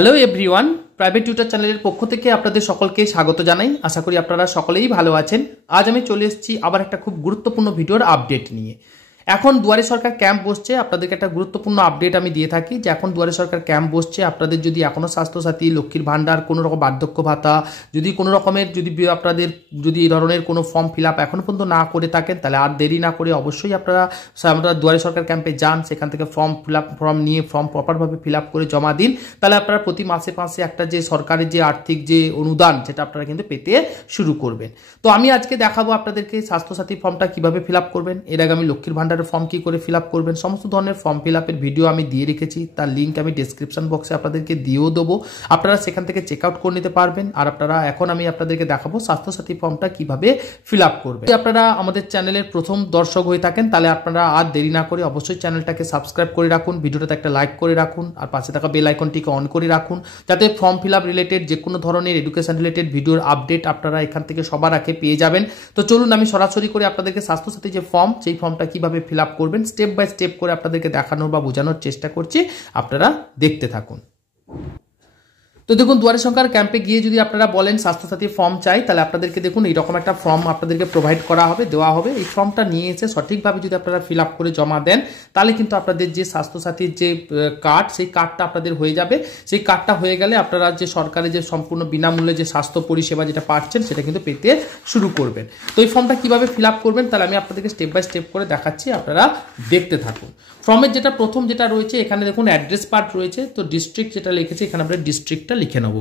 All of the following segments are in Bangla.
হ্যালো এভরিওয়ান, প্রাইভেট টিউটর চ্যানেলের পক্ষ থেকে আপনাদের সকলকে স্বাগত জানাই। আশা করি আপনারা সকলেই ভালো আছেন। আজ আমি চলে এসেছি আবার একটা খুব গুরুত্বপূর্ণ ভিডিওর আপডেট নিয়ে। এখন দুয়ারে সরকার ক্যাম্প বসছে, আপনাদেরকে একটা গুরুত্বপূর্ণ আপডেট আমি দিয়ে থাকি যে এখন দুয়ারে সরকার ক্যাম্প বসছে। আপনাদের যদি এখনও স্বাস্থ্যসাথী, লক্ষ্মীর ভাণ্ডার, কোনো রকম বার্ধক্য ভাতা, যদি কোনো রকমের আপনাদের যদি এই ধরনের কোনো ফর্ম ফিল আপ এখনও পর্যন্ত না করে থাকেন, তাহলে আর দেরি না করে অবশ্যই আপনারা দুয়ারে সরকার ক্যাম্পে যান। সেখান থেকে ফর্ম নিয়ে প্রপারভাবে ফিল আপ করে জমা দিন। তাহলে আপনারা প্রতি মাসে মাসে একটা যে সরকারের যে আর্থিক যে অনুদান, সেটা আপনারা কিন্তু পেতে শুরু করবেন। তো আমি আজকে দেখাবো আপনাদেরকে স্বাস্থ্যসাথী ফর্মটা কিভাবে ফিল আপ করবেন, এর আগে আমি লক্ষ্মীর ভাণ্ডার ফর্ম কি করে ফিল আপ করবেন, সমস্ত ধরনের ফর্ম ফিল আপের ভিডিও আমি দিয়ে রেখেছি। তার লিঙ্ক আমি ডেসক্রিপশন বক্সে আপনাদেরকে দিয়েও দেবো, আপনারা সেখান থেকে চেক আউট করে নিতে পারবেন। আর আপনারা এখন আমি আপনাদেরকে দেখাবো স্বাস্থ্যসাথী ফর্মটা কিভাবে ফিল আপ করবেন। যদি আপনারা আমাদের চ্যানেলের প্রথম দর্শক হয়ে থাকেন, তাহলে আপনারা আর দেরি না করে অবশ্যই চ্যানেলটাকে সাবস্ক্রাইব করে রাখুন, ভিডিওটাতে একটা লাইক করে রাখুন, আর পাশে থাকা বেল আইকনটিকে অন করে রাখুন, যাতে ফর্ম ফিল আপ রিলেটেড যে কোনো ধরনের এডুকেশন রিলেটেড ভিডিওর আপডেট আপনারা এখান থেকে সবার আগে পেয়ে যাবেন। তো চলুন আমি সরাসরি করে আপনাদেরকে স্বাস্থ্যসাথী যে ফর্ম, সেই ফর্মটা কিভাবে ফিল আপ করবেন স্টেপ বাই স্টেপ করে আপনাদেরকে দেখানোর বা বোঝানোর চেষ্টা করছি, আপনারা দেখতে থাকুন। তো দেখুন, দুয়ারে সরকার ক্যাম্পে গিয়ে যদি আপনারা বলেন স্বাস্থ্যসাথী ফর্ম চাই, তাহলে আপনাদেরকে দেখুন এইরকম একটা ফর্ম আপনাদেরকে প্রোভাইড করা হবে, দেওয়া হবে। এই ফর্মটা নিয়ে এসে সঠিকভাবে যদি আপনারা ফিল আপ করে জমা দেন, তাহলে কিন্তু আপনাদের যে স্বাস্থ্যসাথীর যে কার্ড, সেই কার্ডটা আপনাদের হয়ে যাবে। সেই কার্ডটা হয়ে গেলে আপনারা যে সরকারের যে সম্পূর্ণ বিনামূল্যে যে স্বাস্থ্য পরিষেবা যেটা পাচ্ছেন, সেটা কিন্তু পেতে শুরু করবেন। তো এই ফর্মটা কিভাবে ফিল আপ করবেন, তাহলে আমি আপনাদেরকে স্টেপ বাই স্টেপ করে দেখাচ্ছি, আপনারা দেখতে থাকুন। ফর্মের যেটা প্রথম যেটা রয়েছে, এখানে দেখুন অ্যাড্রেস পার্ট রয়েছে। তো ডিস্ট্রিক্ট যেটা লিখেছে, এখানে আমরা ডিস্ট্রিক্টটা লিখে নেব।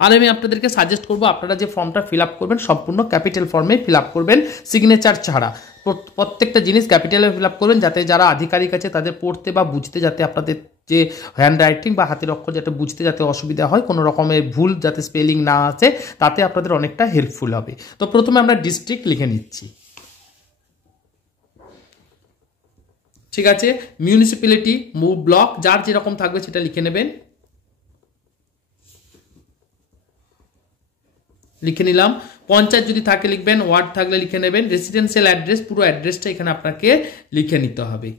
আর আমি আপনাদেরকে সাজেস্ট করবো, আপনারা যে ফর্মটা ফিল আপ করবেন সম্পূর্ণ ক্যাপিটাল ফর্মে ফিল আপ করবেন, সিগনেচার ছাড়া। প্রত্যেকটা জিনিস ক্যাপিটালে ফিল আপ করবেন, যাতে যারা আধিকারিক আছে তাদের পড়তে বা বুঝতে, যাতে আপনাদের যে হ্যান্ড রাইটিং বা হাতের অক্ষর যাতে বুঝতে যাতে অসুবিধা হয়, কোনো রকমের ভুল যাতে স্পেলিং না আসে, তাতে আপনাদের অনেকটা হেল্পফুল হবে। তো প্রথমে আমরা ডিস্ট্রিক্ট লিখে নিচ্ছি, ঠিক আছে। মিউনিসিপ্যালিটি, ব্লক, যার যেরকম থাকবে সেটা লিখে নেবেন, লিখে নিলাম। পঞ্চায়েত যদি থাকে লিখবেন, ওয়ার্ড থাকলে লিখে নেবেন। রেসিডেন্সিয়াল অ্যাড্রেস, পুরো অ্যাড্রেসটা এখানে আপনাকে লিখে নিতে হবে।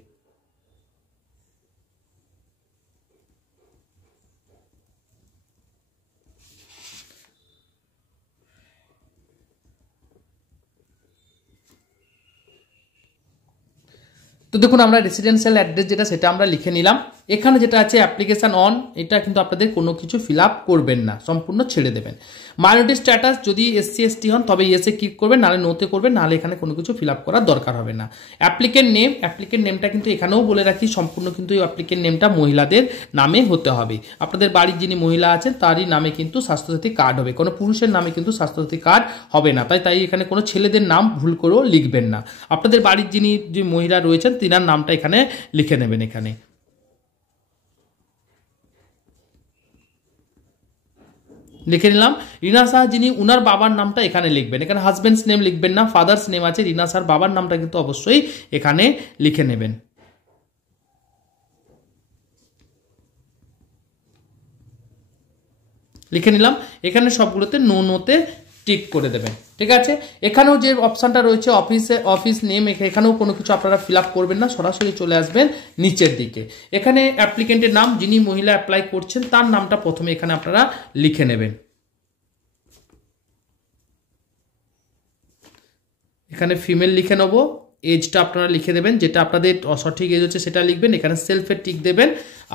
তো দেখুন, আমরা রেসিডেন্সিয়াল অ্যাড্রেস যেটা, সেটা আমরা লিখে নিলাম। এখানে যেটা আছে অ্যাপ্লিকেশন অন, এটা কিন্তু আপনাদের কোনো কিছু ফিল আপ করবেন না, সম্পূর্ণ ছেড়ে দেবেন। মাইনরিটি স্ট্যাটাস, যদি SC ST হন তবে ইয়েসে ক্লিক করবেন, নাহলে নোতে করবেন, নাহলে এখানে কোনো কিছু ফিল আপ করার দরকার হবে না। অ্যাপ্লিকেন্ট নেম, অ্যাপ্লিকেন্ট নেমটা কিন্তু এখানেও বলে রাখি, সম্পূর্ণ কিন্তু এই অ্যাপ্লিকেন্ট নেমটা মহিলাদের নামে হতে হবে। আপনাদের বাড়ির যিনি মহিলা আছেন তারই নামে কিন্তু স্বাস্থ্যসাথী কার্ড হবে, কোনো পুরুষের নামে কিন্তু স্বাস্থ্যসাথী কার্ড হবে না। তাই এখানে কোনো ছেলেদের নাম ভুল করেও লিখবেন না। আপনাদের বাড়ির যিনি যে মহিলা রয়েছেন তিনার নামটা এখানে লিখে নেবেন। এখানে লিখে নিলাম। রিনা সাহা যিনি, উনার বাবার নামটা এখানে লিখবেন। এখানে হাজবেন্ডস নেম লিখবেন না, ফাদার্স নেম আছে। রিনা সাহার বাবার নামটা কিন্তু অবশ্যই এখানে লিখে নেবেন। লিখে নিলাম। এখানে সবগুলোতে নোতে টিক করে দেবেন, ঠিক আছে। এখানেও যে অপশানটা রয়েছে অফিস নেম, এখানেও কোনো কিছু আপনারা ফিল আপ করবেন না, সরাসরি চলে আসবেন নিচের দিকে। এখানে অ্যাপ্লিকেন্টের নাম, যিনি মহিলা অ্যাপ্লাই করছেন তার নামটা প্রথমে এখানে আপনারা লিখে নেবেন। এখানে ফিমেল লিখে নেবো। এজটা আপনারা লিখে দেবেন, যেটা আপনাদের সঠিক এজ হচ্ছে সেটা লিখবেন। এখানে সেলফে টিক দেবেন।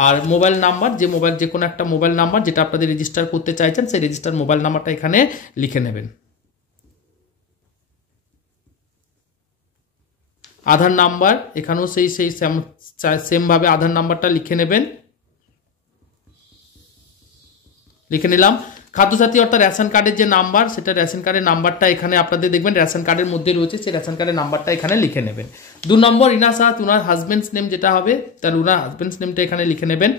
আর মোবাইল নাম্বার, যে কোনো একটা মোবাইল নাম্বার যেটা আপনাদের রেজিস্টার করতে চাইছেন, সেই রেজিস্টার মোবাইল নাম্বারটা এখানে লিখে নেবেন। আধার নাম্বার, এখানেও সেই সেমভাবে আধার নাম্বারটা লিখে নেবেন, লিখে নিলাম। খাদ্যসাথী অর্থাৎ রেশন কার্ডের যে নাম্বার, সেটা রেশন কার্ডের নাম্বারটা এখানে আপনাদের দেখবেন রেশন কার্ডের মধ্যে রয়েছে, সেই রেশন কার্ডের নাম্বারটা এখানে লিখে নেবেন। 2 নম্বর, রিনা সাহা, উনার হাজবেন্ডস নেম যেটা হবে, তাহলে উনার হাজবেন্ডস নেমটা এখানে লিখে নেবেন।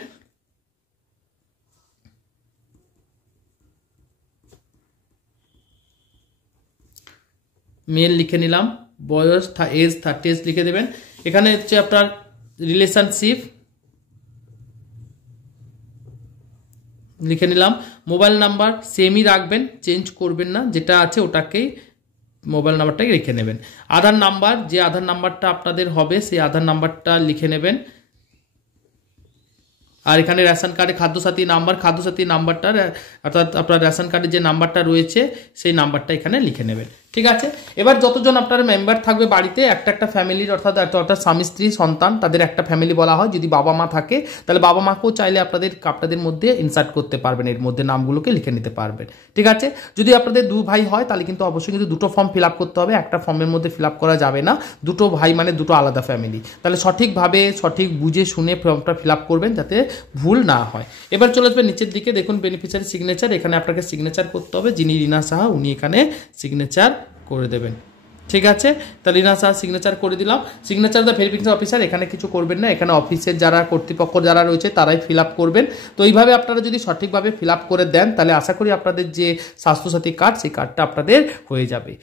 মেল লিখে নিলাম। বয়স, এজ 30 লিখে দেবেন। এখানে হচ্ছে আপনার রিলেশনশিপ লিখে নিলাম। মোবাইল নাম্বার সেমই রাখবেন, চেঞ্জ করবেন না, যেটা আছে ওটাকেই মোবাইল নাম্বারটাকে রেখে নেবেন। আধার নাম্বার, যে আধার নাম্বারটা আপনাদের হবে সেই আধার নাম্বারটা লিখে নেবেন। আর এখানে রেশন কার্ডে খাদ্যসাথী নাম্বারটা অর্থাৎ আপনার রেশন কার্ডের যে নাম্বারটা রয়েছে সেই নাম্বারটা এখানে লিখে নেবেন। ঠিক আছে, এবার যতজন আপনার মেম্বার থাকবে বাড়িতে, একটা ফ্যামিলির অর্থাৎ স্বামী স্ত্রী সন্তান তাদের একটা ফ্যামিলি বলা হয়। যদি বাবা মা থাকে তাহলে বাবা মাকেও চাইলে আপনাদের মধ্যে ইনসার্ট করতে পারবেন, এর মধ্যে নামগুলোকে লিখে নিতে পারবেন। ঠিক আছে, যদি আপনাদের 2 ভাই হয় তাহলে কিন্তু অবশ্যই কিন্তু 2টো ফর্ম ফিল আপ করতে হবে, একটা ফর্মের মধ্যে ফিল আপ করা যাবে না। 2টো ভাই মানে 2টো আলাদা ফ্যামিলি, তাহলে সঠিক বুঝে শুনে ফর্মটা ফিল আপ করবেন যাতে ভুল না হয়। এবার চলে আসবে নিচের দিকে, দেখুন বেনিফিশিয়ারি সিগনেচার, এখানে আপনাকে সিগনেচার করতে হবে। যিনি রিনা সাহা উনি এখানে সিগনেচার করে দেবেন। ঠিক আছে, তাহলে রিনা সাহা সিগনেচার করে দিলাম। সিগনেচার দ্য ভেরিফিকেশন অফিসার, এখানে কিছু করবেন না, এখানে অফিসের যারা কর্তৃপক্ষ যারা রয়েছে তারাই ফিল আপ করবেন। তো এইভাবে আপনারা যদি সঠিকভাবে ফিল আপ করে দেন তাহলে আশা করি আপনাদের যে স্বাস্থ্যসাথী কার্ড সেই কার্ডটা আপনাদের হয়ে যাবে।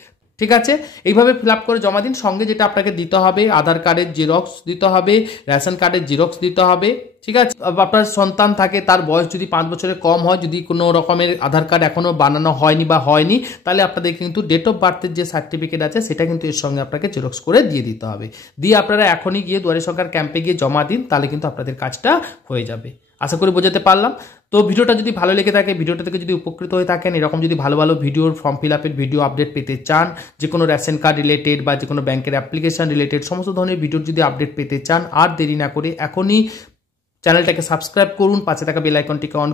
ঠিক আছে, এইভাবে ফিল আপ করে জমা দিন। সঙ্গে যেটা আপনাকে দিতে হবে, আধার কার্ডের জেরক্স দিতে হবে, রেশন কার্ডের জেরক্স দিতে হবে। ঠিক আছে, আপনার সন্তান থাকে, তার বয়স যদি 5 বছরের কম হয়, যদি কোনো রকমের আধার কার্ড এখনও বানানো হয়নি তাহলে আপনাদের কিন্তু ডেট অফ বার্থের যে সার্টিফিকেট আছে সেটা কিন্তু এর সঙ্গে আপনাকে জেরক্স করে দিয়ে দিতে হবে। দিয়ে আপনারা এখনই গিয়ে দুয়ারে সরকার ক্যাম্পে গিয়ে জমা দিন, তাহলে কিন্তু আপনাদের কাজটা হয়ে যাবে। আশা করি বোঝাতে পারলাম। তো ভিডিওটা যদি ভালো লেগে থাকে, ভিডিওটা থেকে যদি উপকৃত হয়ে থাকেন, এরকম যদি ভালো ভিডিওর ফর্ম ফিল আপের ভিডিও আপডেট পেতে চান, যে কোনো রেশন কার্ড রিলেটেড বা যে কোনো ব্যাংকের অ্যাপ্লিকেশন রিলেটেড সমস্ত ধরনের ভিডিওর যদি আপডেট পেতে চান, আর দেরি না করে এখনই চ্যানেলটাকে সাবস্ক্রাইব করুন, পাশে থাকা বেল আইকনটিকে অন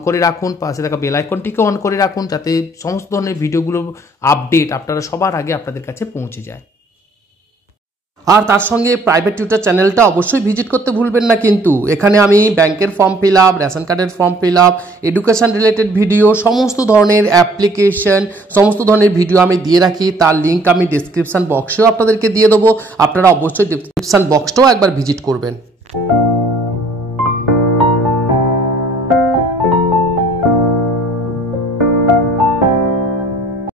করে রাখুন, যাতে সমস্ত ধরনের ভিডিওগুলো আপডেট আপনারা সবার আগে আপনাদের কাছে পৌঁছে যায়। আর তার সঙ্গে প্রাইভেট টিউটর চ্যানেলটা অবশ্যই ভিজিট করতে ভুলবেন না কিন্তু। এখানে আমি ব্যাংকের ফর্ম ফিল আপ, রেশন কার্ডের form fill up, education related video, সমস্ত ধরনের অ্যাপ্লিকেশন, সমস্ত ধরনের ভিডিও আমি দিয়ে রাখি। তার লিঙ্ক আমি ডেসক্রিপশন বক্সেও আপনাদেরকে দিয়ে দেবো, আপনারা অবশ্যই ডেসক্রিপশন বক্সটাও একবার ভিজিট করবেন।